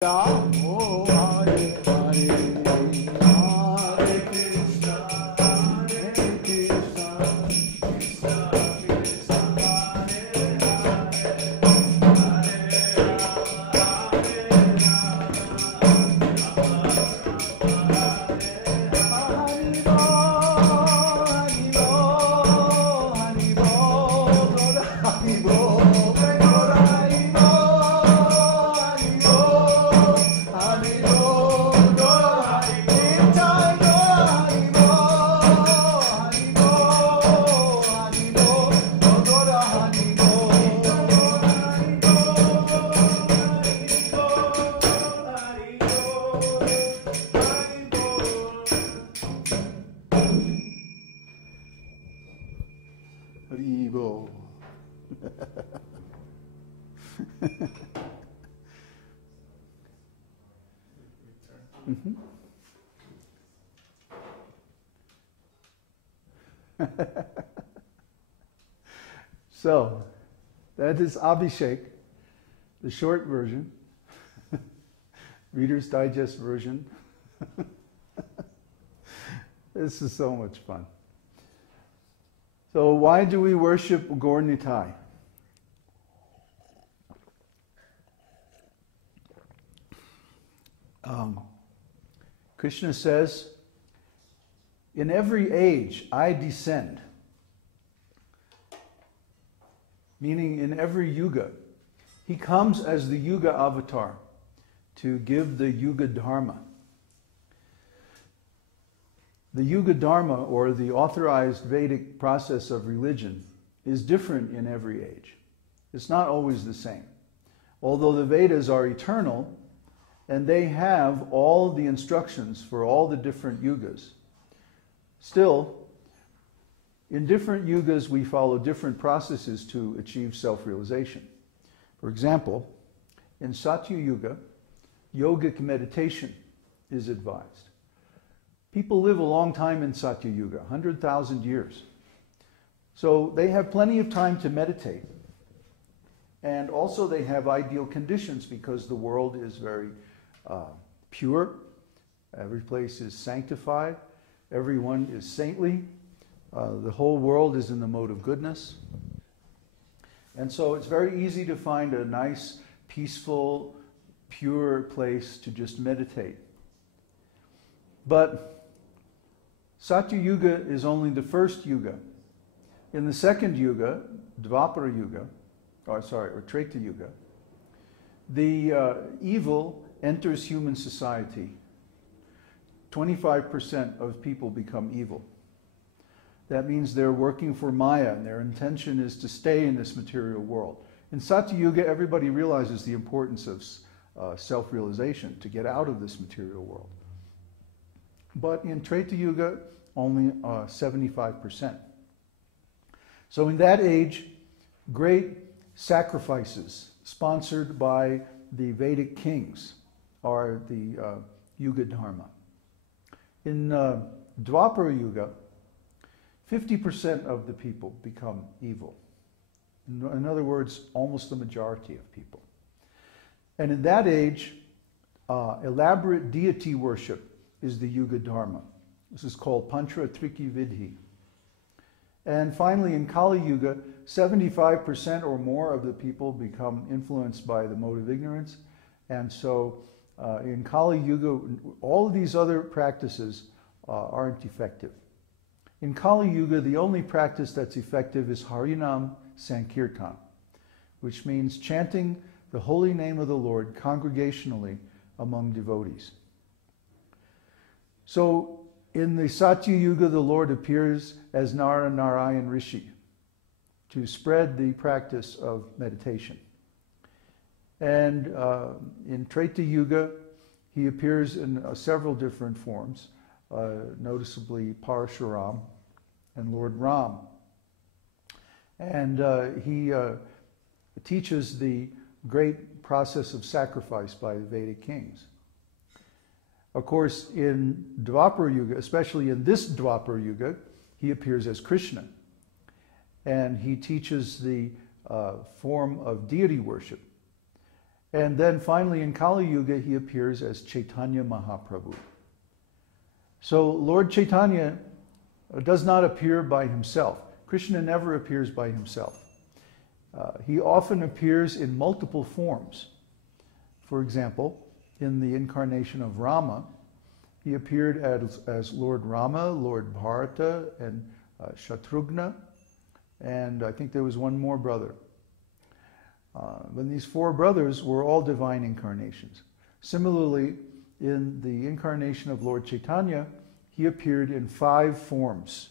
Namo Hare Hare, Hare Krishna, Hare Krishna, Krishna Krishna, Hare Hare, Hare Rama, Hare Haribo. So, that is Abhishek, the short version, Reader's Digest version. This is so much fun. So why do we worship Gaur Nitāi? Krishna says, in every age I descend. Meaning in every yuga. He comes as the yuga avatar to give the yuga dharma. The yuga dharma, or the authorized Vedic process of religion, is different in every age. It's not always the same. Although the Vedas are eternal, and they have all the instructions for all the different yugas, still, in different yugas we follow different processes to achieve self-realization. For example, in Satya Yuga, yogic meditation is advised. People live a long time in Satya Yuga, 100,000 years. So they have plenty of time to meditate. And also they have ideal conditions because the world is very pure. Every place is sanctified. Everyone is saintly. The whole world is in the mode of goodness. And so it's very easy to find a nice, peaceful, pure place to just meditate. But Satya Yuga is only the first yuga. In the second yuga, Dvapara Yuga, or Treta Yuga, the evil enters human society. 25% of people become evil. That means they're working for Maya, and their intention is to stay in this material world. In Satya Yuga, everybody realizes the importance of self-realization, to get out of this material world. But in Treta Yuga, only 75%. So in that age, great sacrifices sponsored by the Vedic kings are the Yuga Dharma. In Dvapara Yuga, 50% of the people become evil. In other words, almost the majority of people. And in that age, elaborate deity worship is the Yuga Dharma. This is called Pancha Triki Vidhi. And finally, in Kali Yuga, 75% or more of the people become influenced by the mode of ignorance. And so in Kali Yuga, all of these other practices aren't effective. In Kali Yuga, the only practice that's effective is Harinam Sankirtan, which means chanting the holy name of the Lord congregationally among devotees. So in the Satya Yuga, the Lord appears as Narayan Rishi to spread the practice of meditation. And in Treta Yuga, he appears in several different forms, noticeably Parashuram and Lord Ram. And he teaches the great process of sacrifice by the Vedic kings. Of course, in Dvapara Yuga, especially in this Dvapara Yuga, he appears as Krishna. And he teaches the form of deity worship. And then finally in Kali Yuga, he appears as Chaitanya Mahaprabhu. So Lord Chaitanya does not appear by himself. Krishna never appears by himself. He often appears in multiple forms. For example, in the incarnation of Rama, he appeared as Lord Rama, Lord Bharata, and Shatrughna, and I think there was one more brother. But these four brothers were all divine incarnations. Similarly, in the incarnation of Lord Chaitanya, he appeared in 5 forms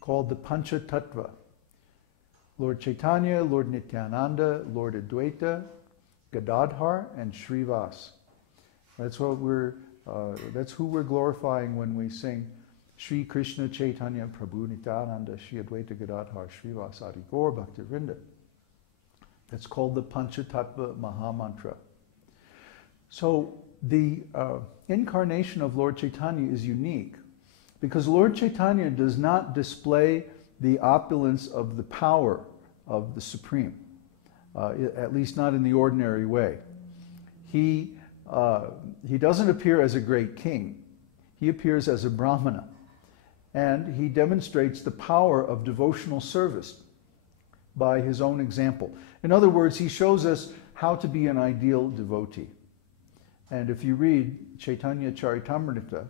called the Pancha Tattva. Lord Chaitanya, Lord Nityananda, Lord Advaita, Gadadhar, and Srivas. That's who we're glorifying when we sing Shri Krishna Chaitanya Prabhu Nityananda Shri Advaita Gadadhar Srivas Adi Gaur Bhaktivinoda. That's called the Panchatattva Mahamantra. So the incarnation of Lord Chaitanya is unique because Lord Chaitanya does not display the opulence of the power of the Supreme, at least not in the ordinary way. He doesn't appear as a great king. He appears as a Brahmana. And he demonstrates the power of devotional service by his own example. In other words, he shows us how to be an ideal devotee. And if you read Chaitanya Charitamrita,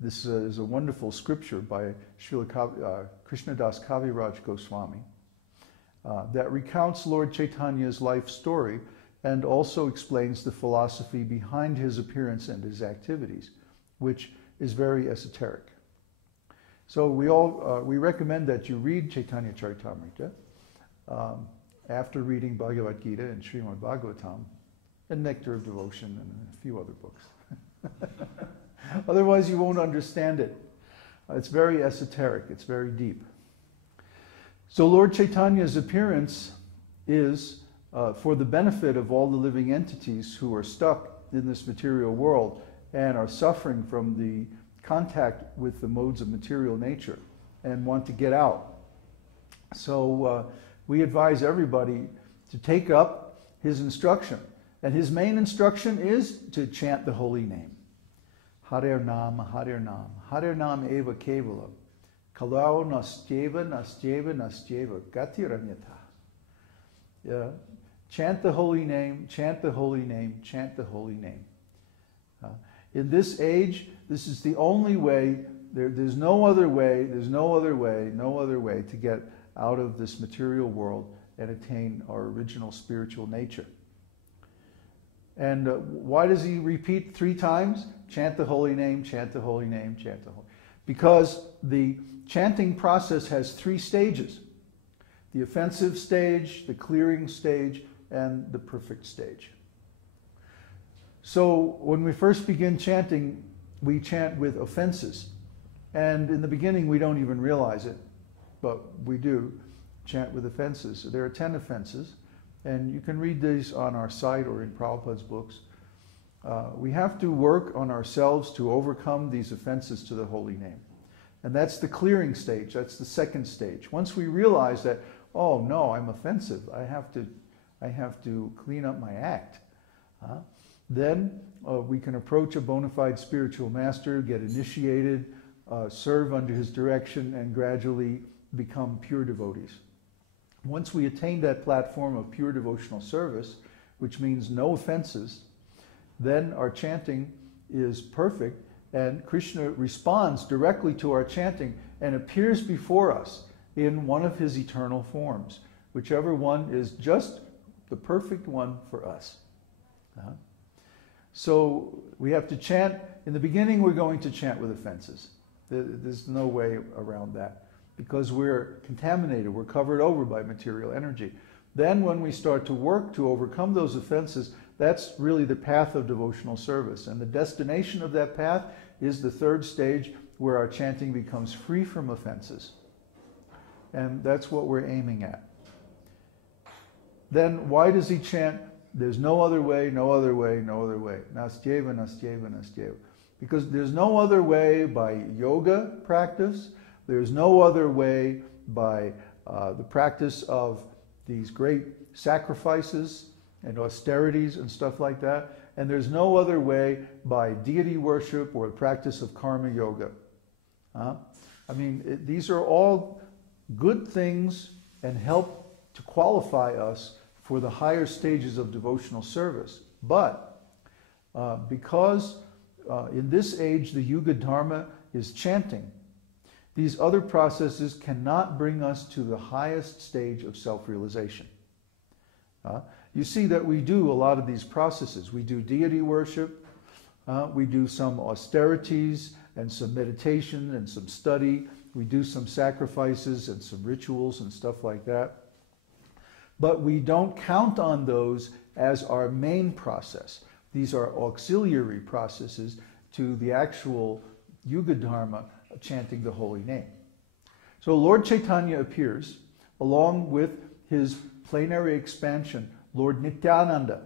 this is a wonderful scripture by Srila Krishnadas Kaviraj Goswami that recounts Lord Chaitanya's life story and also explains the philosophy behind his appearance and his activities, which is very esoteric. So we recommend that you read Chaitanya Charitamrita after reading Bhagavad Gita and Srimad Bhagavatam and Nectar of Devotion and a few other books. Otherwise you won't understand it. It's very esoteric, it's very deep. So Lord Chaitanya's appearance is for the benefit of all the living entities who are stuck in this material world and are suffering from the contact with the modes of material nature and want to get out. So we advise everybody to take up his instruction. And his main instruction is to chant the holy name. Harer Nam, Harer Nam, Harer Nam Eva Kevalam, Kalau Nastyeva, Nastyeva, Nastyeva, Gatiranyata. Chant the holy name, chant the holy name, chant the holy name. In this age, this is the only way, there's no other way to get out of this material world and attain our original spiritual nature. And why does he repeat 3 times? Chant the holy name, chant the holy name, chant the holy name. Because the chanting process has 3 stages. The offensive stage, the clearing stage, and the perfect stage. So when we first begin chanting, we chant with offenses. And in the beginning, we don't even realize it, but we do chant with offenses. So there are 10 offenses, and you can read these on our site or in Prabhupada's books. We have to work on ourselves to overcome these offenses to the holy name. And that's the clearing stage, that's the second stage. Once we realize that, oh no, I'm offensive, I have to clean up my act. Then we can approach a bona fide spiritual master, get initiated, serve under his direction, and gradually become pure devotees. Once we attain that platform of pure devotional service, which means no offenses, then our chanting is perfect, and Krishna responds directly to our chanting and appears before us in one of his eternal forms, whichever one is just the perfect one for us. So we have to chant. In the beginning, we're going to chant with offenses. There's no way around that because we're contaminated, we're covered over by material energy. Then when we start to work to overcome those offenses, that's really the path of devotional service. And the destination of that path is the 3rd stage where our chanting becomes free from offenses. And that's what we're aiming at. Then why does he chant, there's no other way, no other way, no other way. Nastyeva, Nastyeva, Nastyeva. Because there's no other way by yoga practice. There's no other way by the practice of these great sacrifices and austerities and stuff like that. And there's no other way by deity worship or the practice of karma yoga. I mean, these are all good things and help to qualify us for the higher stages of devotional service. But because in this age the Yuga Dharma is chanting, these other processes cannot bring us to the highest stage of self-realization. You see that we do a lot of these processes. We do deity worship, we do some austerities and some meditation and some study. We do some sacrifices and some rituals and stuff like that. But we don't count on those as our main process. These are auxiliary processes to the actual Yuga Dharma, chanting the holy name. So Lord Chaitanya appears along with his plenary expansion, Lord Nityananda.